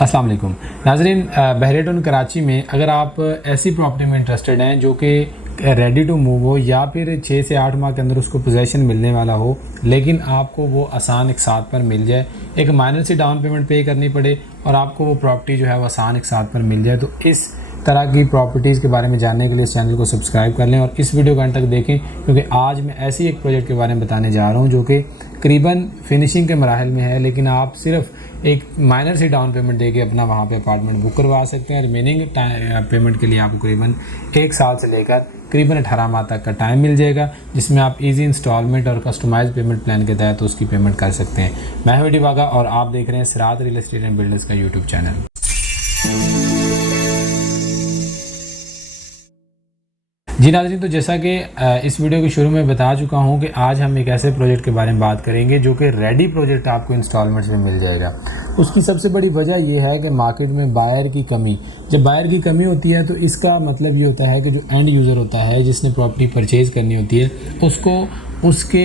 अस्सलाम वालेकुम नाज़रीन, बहरेटन कराची में अगर आप ऐसी प्रॉपर्टी में इंटरेस्टेड हैं जो कि रेडी टू मूव हो या फिर 6 से 8 माह के अंदर उसको पोजेसन मिलने वाला हो, लेकिन आपको वो आसान एक साथ पर मिल जाए, एक माइनर सी डाउन पेमेंट पे करनी पड़े और आपको वो प्रॉपर्टी जो है वो आसान एक साथ पर मिल जाए, तो इस तरह की प्रॉपर्टीज़ के बारे में जानने के लिए इस चैनल को सब्सक्राइब कर लें और इस वीडियो को अंत तक देखें, क्योंकि आज मैं ऐसी एक प्रोजेक्ट के बारे में बताने जा रहा हूँ जो कि करीबन फिनिशिंग के मराहल में है, लेकिन आप सिर्फ एक माइनर सी डाउन पेमेंट देके अपना वहाँ पे अपार्टमेंट बुक करवा सकते हैं। रिमेनिंग पेमेंट के लिए आपको करीबन 1 साल से लेकर करीबन 18 माह तक का टाइम मिल जाएगा, जिसमें आप इजी इंस्टॉलमेंट और कस्टमाइज पेमेंट प्लान के तहत उसकी पेमेंट कर सकते हैं। मैं हूं एडी बागा और आप देख रहे हैं सिरात रियल एस्टेट एंड बिल्डर्स का यूट्यूब चैनल। जी नाज़रीन, तो जैसा कि इस वीडियो के शुरू में बता चुका हूं कि आज हम एक ऐसे प्रोजेक्ट के बारे में बात करेंगे जो कि रेडी प्रोजेक्ट आपको इंस्टॉलमेंट्स में मिल जाएगा। उसकी सबसे बड़ी वजह यह है कि मार्केट में बायर की कमी, जब बायर की कमी होती है तो इसका मतलब ये होता है कि जो एंड यूज़र होता है जिसने प्रॉपर्टी परचेज़ करनी होती है उसको उसके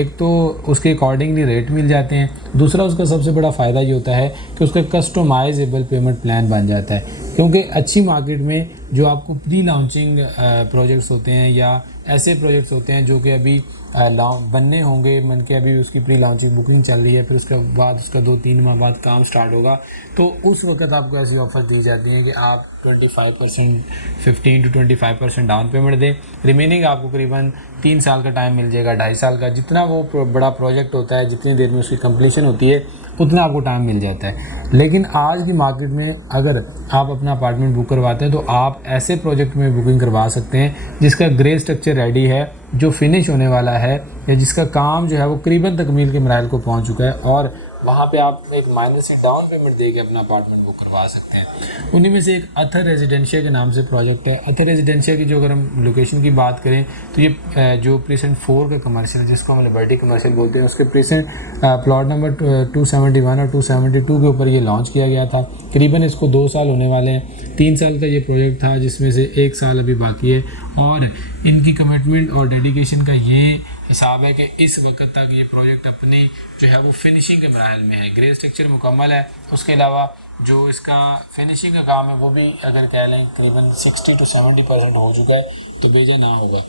एक तो उसके अकॉर्डिंगली रेट मिल जाते हैं, दूसरा उसका सबसे बड़ा फ़ायदा ये होता है कि उसका कस्टमाइजेबल पेमेंट प्लान बन जाता है, क्योंकि अच्छी मार्केट में जो आपको प्री लॉन्चिंग प्रोजेक्ट्स होते हैं या ऐसे प्रोजेक्ट्स होते हैं जो कि अभी बनने होंगे, मन के अभी उसकी प्री लॉन्चिंग बुकिंग चल रही है, फिर उसके बाद उसका 2-3 माह बाद काम स्टार्ट होगा, तो उस वक्त आपको ऐसी ऑफ़र दी जाती हैं कि आप 25% 15 to 25% डाउन पेमेंट दें, रिमेनिंग आपको करीबन 3 साल का टाइम मिल जाएगा, 2.5 साल का, जितना वो बड़ा प्रोजेक्ट होता है जितनी देर में उसकी कंप्लीशन होती है उतना आपको टाइम मिल जाता है। लेकिन आज की मार्केट में अगर आप अपना अपार्टमेंट बुक करवाते हैं तो आप ऐसे प्रोजेक्ट में बुकिंग करवा सकते हैं जिसका ग्रे स्ट्रक्चर रेडी है, जो फिनिश होने वाला है या जिसका काम जो है वो करीबन तकमील के मराहल को पहुंच चुका है, और वहाँ पे आप एक माइनर से डाउन पेमेंट दे के अपना अपार्टमेंट बुक करवा सकते हैं। उन्हीं में से एक अथर रेजिडेंशिया के नाम से प्रोजेक्ट है। अथर रेजिडेंशिया की जो अगर हम लोकेशन की बात करें तो ये जो प्रीसेंट 4 का कमर्शियल, जिसको हम लिबर्टी कमर्शियल बोलते हैं, उसके प्रीसेंट प्लॉट नंबर 271 और 272 के ऊपर ये लॉन्च किया गया था। करीबन इसको 2 साल होने वाले हैं। 3 साल का ये प्रोजेक्ट था जिसमें से 1 साल अभी बाकी है, और इनकी कमिटमेंट और डेडिकेशन का ये हिसाब है कि इस वक्त तक ये प्रोजेक्ट अपनी जो है वो फिनिशिंग के मराहल में है। ग्रे स्ट्रक्चर मुकम्मल है, उसके अलावा जो इसका फिनिशिंग का काम है वो भी अगर कह लें करीबन 60 to 70% हो चुका है, तो बेजा ना होगा।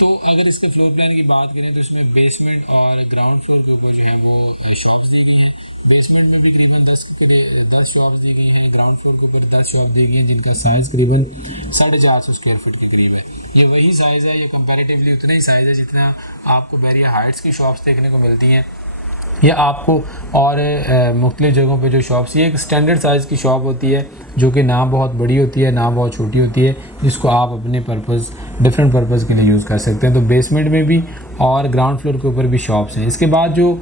तो अगर इसके फ्लोर प्लान की बात करें तो इसमें बेसमेंट और ग्राउंड फ्लोर के ऊपर जो है वो शॉप्स दी गई हैं। बेसमेंट में भी करीबन 10 शॉप्स दी गई हैं, ग्राउंड फ्लोर के ऊपर 10 शॉप दी गई हैं, जिनका साइज़ करीबन 450 स्क्वायर फीट के करीब है। ये वही साइज़ है, ये कंपैरेटिवली उतना ही साइज़ है जितना आपको बैरिया हाइट्स की शॉप्स देखने को मिलती हैं या आपको और मुख्तलिफ़ जगहों पे जो शॉप्स, ये एक स्टैंडर्ड साइज़ की शॉप होती है जो कि ना बहुत बड़ी होती है ना बहुत छोटी होती है, जिसको आप अपने पर्पज़ डिफरेंट पर्पज़ के लिए यूज़ कर सकते हैं। तो बेसमेंट में भी और ग्राउंड फ्लोर के ऊपर भी शॉप्स हैं। इसके बाद जो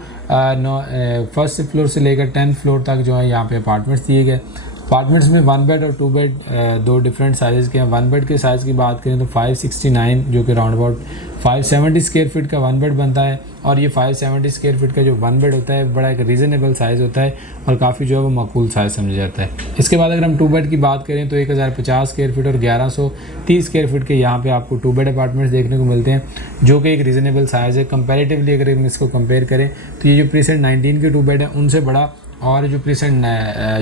फर्स्ट फ्लोर से लेकर 10th फ्लोर तक जो है यहाँ पे अपार्टमेंट्स दिए गए। अपार्टमेंट्स में 1 बेड और 2 बेड दो डिफरेंट साइज़ के हैं। 1 बेड के साइज़ की बात करें तो 569 जो कि राउंड अबाउट 570 स्क्वायर फीट का 1 बेड बनता है, और ये 570 स्क्वायर फीट का जो 1 बेड होता है बड़ा एक रीज़नेबल साइज़ होता है और काफ़ी जो है वो माकूल साइज़ समझा जाता है। इसके बाद अगर हम 2 बेड की बात करें तो 1050 स्क्वायर फीट और 1130 स्क्वायर फीट के यहाँ पे आपको 2 बेड अपार्टमेंट्स देखने को मिलते हैं, जो कि एक रीज़नेबल साइज़ है। कंपैरेटिवली अगर हम इसको कंपेयर करें तो ये जो प्रीसेंट 19 के 2 बेड है उनसे बड़ा, और जो प्रीसेंट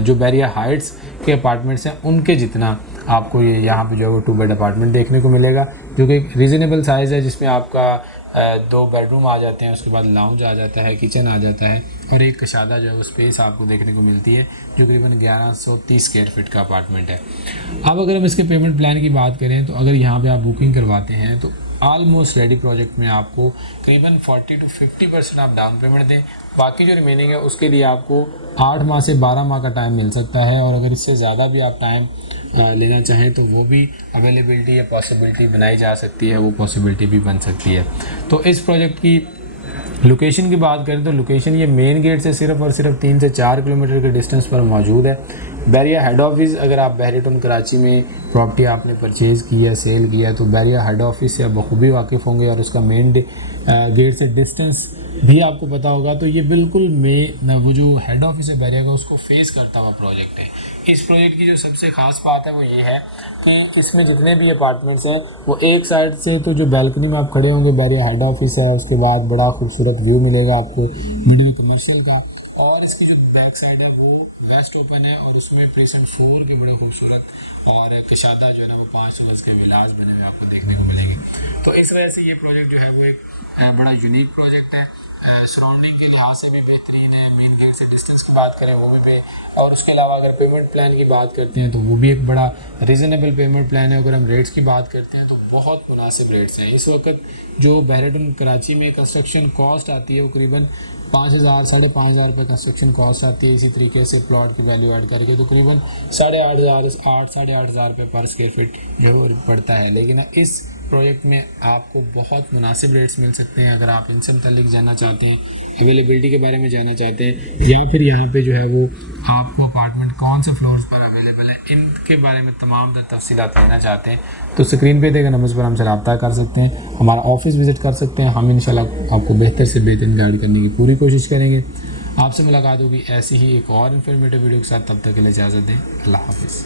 जो बैरिया हाइट्स के अपार्टमेंट्स हैं उनके जितना आपको ये यहाँ पे जो है वो 2 बेड अपार्टमेंट देखने को मिलेगा, जो कि एक रीज़नेबल साइज़ है, जिसमें आपका 2 बेडरूम आ जाते हैं, उसके बाद लाउंज आ जाता है, किचन आ जाता है, और एक कशादा जो है वो स्पेस आपको देखने को मिलती है, जो करीबन 1130 स्क्वायर फीट का अपार्टमेंट है। अब अगर हम इसके पेमेंट प्लान की बात करें तो अगर यहाँ पे आप बुकिंग करवाते हैं तो ऑलमोस्ट रेडी प्रोजेक्ट में आपको करीबन 40 to 50% आप डाउन पेमेंट दें, बाकी जो रिमेनिंग है उसके लिए आपको 8 माह से 12 माह का टाइम मिल सकता है, और अगर इससे ज़्यादा भी आप टाइम लेना चाहें तो वो भी अवेलेबिलिटी या पॉसिबिलिटी बनाई जा सकती है, वो पॉसिबिलिटी भी बन सकती है। तो इस प्रोजेक्ट की लोकेशन की बात करें तो लोकेशन ये मेन गेट से सिर्फ और सिर्फ 3 से 4 किलोमीटर के डिस्टेंस पर मौजूद है। बैरिया हेड ऑफिस, अगर आप बहरेटन कराची में प्रॉपर्टी आपने परचेज़ की है, सेल किया है, तो बैरिया हेड ऑफिस से आप बखूबी वाकिफ़ होंगे और उसका मेन गेट से डिस्टेंस भी आपको पता होगा। तो ये बिल्कुल वो जो हेड ऑफिस है बैरिया का उसको फेस करता हुआ प्रोजेक्ट है। इस प्रोजेक्ट की जो सबसे ख़ास बात है वो ये है कि इसमें जितने भी अपार्टमेंट्स हैं वो एक साइड से तो जो बैल्कनी में आप खड़े होंगे बैरिया हेड ऑफिस है, उसके बाद बड़ा खूबसूरत व्यू मिलेगा आपको मिडिल कमर्शियल का, और इसकी जो बैक साइड है वो वेस्ट ओपन है और उसमें प्रेजेंट 4 के बड़े खूबसूरत और कशादा जो है ना वो 5 कलर्स के विलास बने हुए आपको देखने को मिलेंगे। तो इस वजह से ये प्रोजेक्ट जो है वो एक बड़ा यूनिक प्रोजेक्ट है। सराउंडिंग के लिहाज से भी बेहतरीन है, मेन गेट से डिस्टेंस की बात करें वो भी और उसके अलावा अगर पेमेंट प्लान की बात करते हैं तो वो भी एक बड़ा रीज़नेबल पेमेंट प्लान है। अगर हम रेट्स की बात करते हैं तो बहुत मुनासिब रेट्स हैं। इस वक्त जो बहरेटुन कराची में कंस्ट्रक्शन कॉस्ट आती है वो करीबन 5,000 5,500 रुपये कंस्ट्रक्शन कॉस्ट आती है। इसी तरीके से प्लॉट की वैल्यू ऐड करके तो करीबन 8,500 रुपये पर स्क्वायर फीट जो पड़ता है। लेकिन इस प्रोजेक्ट में आपको बहुत मुनासिब रेट्स मिल सकते हैं। अगर आप इनसे मुताल्लिक जानना चाहते हैं, अवेलेबिलिटी के बारे में जानना चाहते हैं, या फिर यहाँ पे जो है वो आपको अपार्टमेंट कौन से फ्लोर्स पर अवेलेबल है, इनके बारे में तमाम तफसीलात लेना चाहते हैं तो स्क्रीन पे देगा नंबर पर हमसे रब्ता कर सकते हैं, हमारा ऑफिस विज़िट कर सकते हैं। हम इंशाल्लाह आपको बेहतर से बेहतरीन गाइड करने की पूरी कोशिश करेंगे। आपसे मुलाकात होगी ऐसी ही एक और इन्फॉर्मेटिव वीडियो के साथ। तब तक के लिए इजाज़त दें। अल्लाह हाफ़िज़।